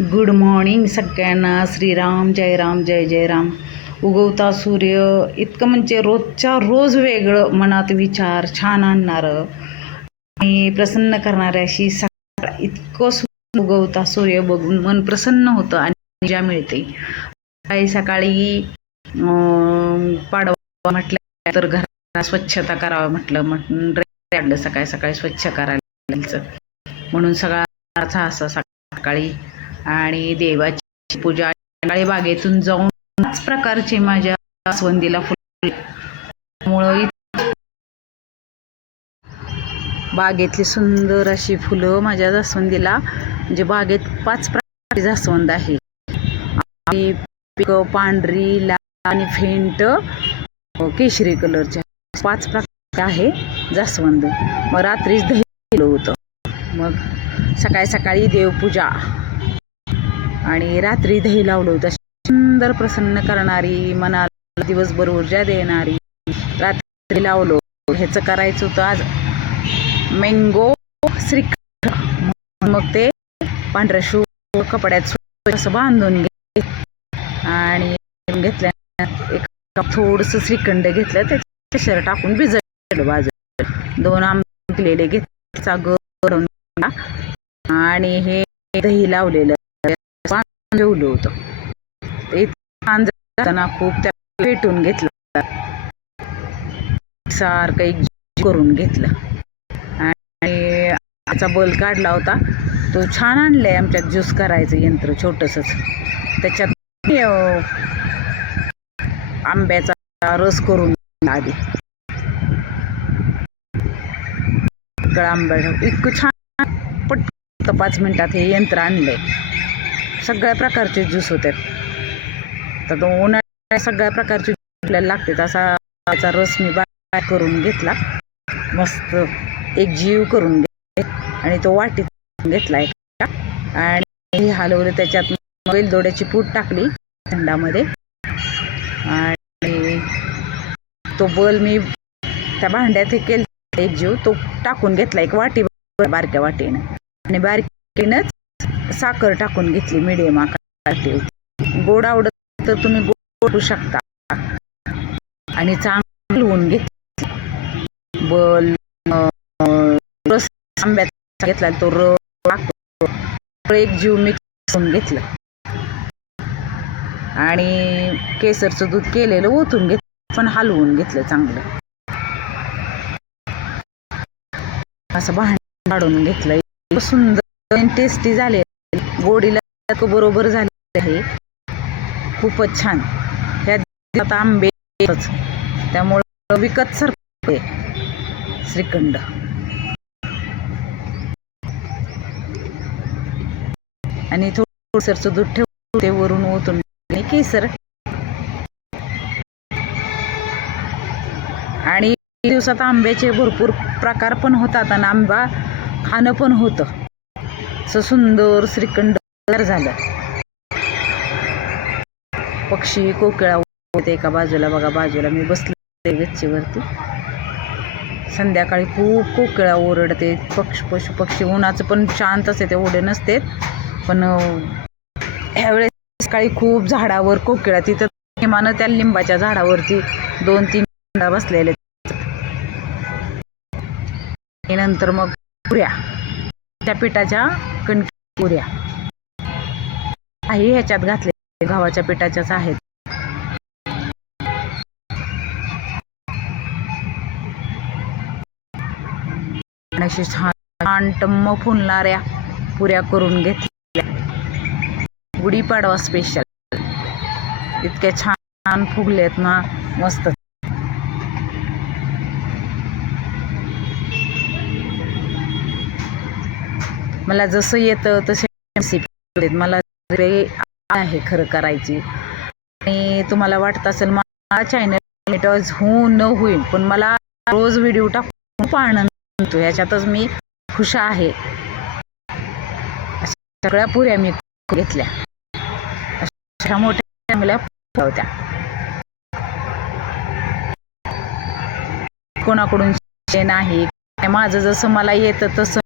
Good morning सगळ्यांना. श्रीराम जय राम जय जय राम. उगवता सूर्य इतकं म्हणजे रोजच्या रोज वेगळं मनात विचार छान आणणारं आणि प्रसन्न करणाऱ्या अशी सकाळ. इतकं उगवता सूर्य बघून मन प्रसन्न होतं आणि ऊर्जा मिळते. सकाळी सकाळी पाडवा म्हटलं तर घराला स्वच्छता करावं म्हटलं सकाळी सकाळी स्वच्छ करायला म्हणून सगळा असं सकाळी आणि देवाची पूजा. सकाळी बागेतून जाऊन पाच प्रकारचे माझ्या जास्वंदीला फुलं त्यामुळं बागेतली सुंदर अशी फुलं माझ्या जास्वंदीला. म्हणजे बागेत 5 प्रकारची जास्वंद आहे. पिकं पांढरी, लाल आणि फेंट केशरी कलरच्या 5 प्रकारचे आहे जास्वंद. मग रात्रीच दही केलं होतं. मग सकाळी सकाळी देवपूजा आणि रात्री दही लावलं होतं. सुंदर प्रसन्न करणारी, मनाला दिवसभर ऊर्जा देणारी रात्री लावलं. ह्याचं करायचं होतं आज मँगो श्रीखंड. मग ते पांढऱ्या शुभ्र कपड्यात असं बांधून घे आणि घेतल्या. एक थोडंसं श्रीखंड घेतलं, त्याच्यात केशर टाकून भिजवलं बाजूला. 2 आंबे पिकलेले घेतले गरम आणि हे दही लावलेलं ठेवलं होतं. ते छान जाताना खूप त्या पेटून घेतलं, सारखं एक करून घेतलं आणि त्याचा बल काढला होता. तो छान आणलाय आमच्यात ज्यूस करायचं यंत्र छोटंसंच. त्याच्यात आंब्याचा रस करून आधी आंबा इतकं छान पटकन 5 मिनिटात हे यंत्र आणलंय. सगळ्या प्रकारचे ज्यूस होतात. तर उन्हाळ्यात सगळ्या प्रकारचे आपल्याला लागते. तसा रस मी बाय करून घेतला, मस्त एक जीव करून घेतला आणि तो वाटीत घेतलाय आणि हलवलं. त्याच्यात वेलदोड्याची पूड टाकली थंडामध्ये आणि तो बल मी त्या भांड्यात केला. एक जीव तो टाकून घेतला, एक वाटी बारक्या वाटीनं, आणि बारकीनंच साखर टाकून घेतली मिडियम आकार. गोड आवडत तर तुम्ही गोड शकता आणि चांगलं होऊन घेतली. बल रस आंब्याचा घेतला, तो रस एक जीव मिक्स करून घेतलं आणि केसरचं दूध केलेलं ओतून घेतलं, पण हलवून घेतलं चांगलं. असं भांड काढून घेतलं. सुंदर टेस्टी झाले, गोडीला बरोबर झाले आहे, खूपच छान. ह्या आंबे त्यामुळं विकत सारखे श्रीखंड. आणि थोडंसं दूध ठेवते वरून ओतून केसर. आणि दिवसात आंब्याचे भरपूर प्रकार पण होतात आणि आंबा खाणं पण होतं. असं सुंदर श्रीखंड झालं. पक्षी कोकिळा होते एका बाजूला बघा, बाजूला मी बसले गच्चीवरती. संध्याकाळी खूप कोकिळा ओरडते. पशु पक्षी उन्हाचं पण शांत असते, ते ओढे नसते. पण ह्यावेळेस सकाळी खूप झाडावर कोकिळा, तिथं हिमानं त्या लिंबाच्या झाडावरती 2-3 बसलेले. नंतर मग पुऱ्या, त्या पिठाच्या कणकी पुऱ्या काही ह्याच्यात घातले, गव्हाच्या पिठाच्याच आहेत. अशी छान टम्म फुलणाऱ्या पुऱ्या करून घेतल्या. गुढीपाडवा स्पेशल. इतक्या छान फुगलेत ना, मस्त. मला जसं येतं तसे रेसिपी मला आहे खरं करायची. आणि तुम्हाला वाटत असेल माझा चॅनल मॉनिटाईज होऊन न होईल, पण मला रोज व्हिडिओ टाकून खूप आनंद होतो. ह्याच्यातच मी खुश आहे. सगळ्या पुऱ्या मी घेतल्या, अशा मोठ्या मला होत्या. कोणाकडून नाही, माझं जसं मला येतं तसं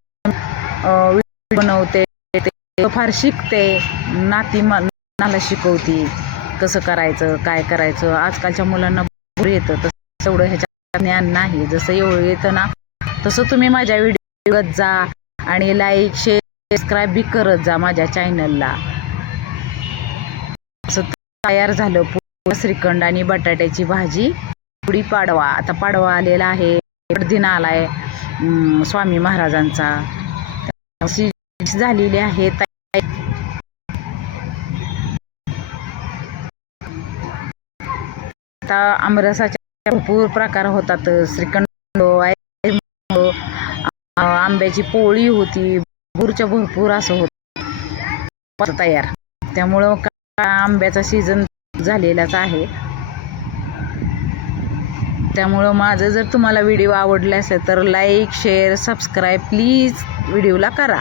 बनवते. फार शिकते, नातीला शिकवते कसं करायचं काय करायचं. आजकालच्या मुलांना भरपूर येतं, तसं एवढं ह्याच्यात ज्ञान नाही. जसं एवढं येतं ना तसं तुम्ही माझ्या व्हिडिओ बघत जा आणि लाईक शेअर सबस्क्राईब बी करत जा माझ्या चॅनलला. असं तयार झालं श्रीखंड आणि बटाट्याची भाजी. गुढी पाडवा, आता पाडवा आलेला आहे, दिन आलाय स्वामी महाराजांचा. झालेली आहे. आता आमरसाचे भरपूर प्रकार होतात. श्रीखंड, आंब्याची पोळी होती, भरपूर असं होतं तयार. त्यामुळं आंब्याचा सीझन झालेलाच आहे. त्यामुळं माझं जर तुम्हाला व्हिडिओ आवडला असेल तर लाईक शेअर सबस्क्राईब प्लीज व्हिडिओला करा.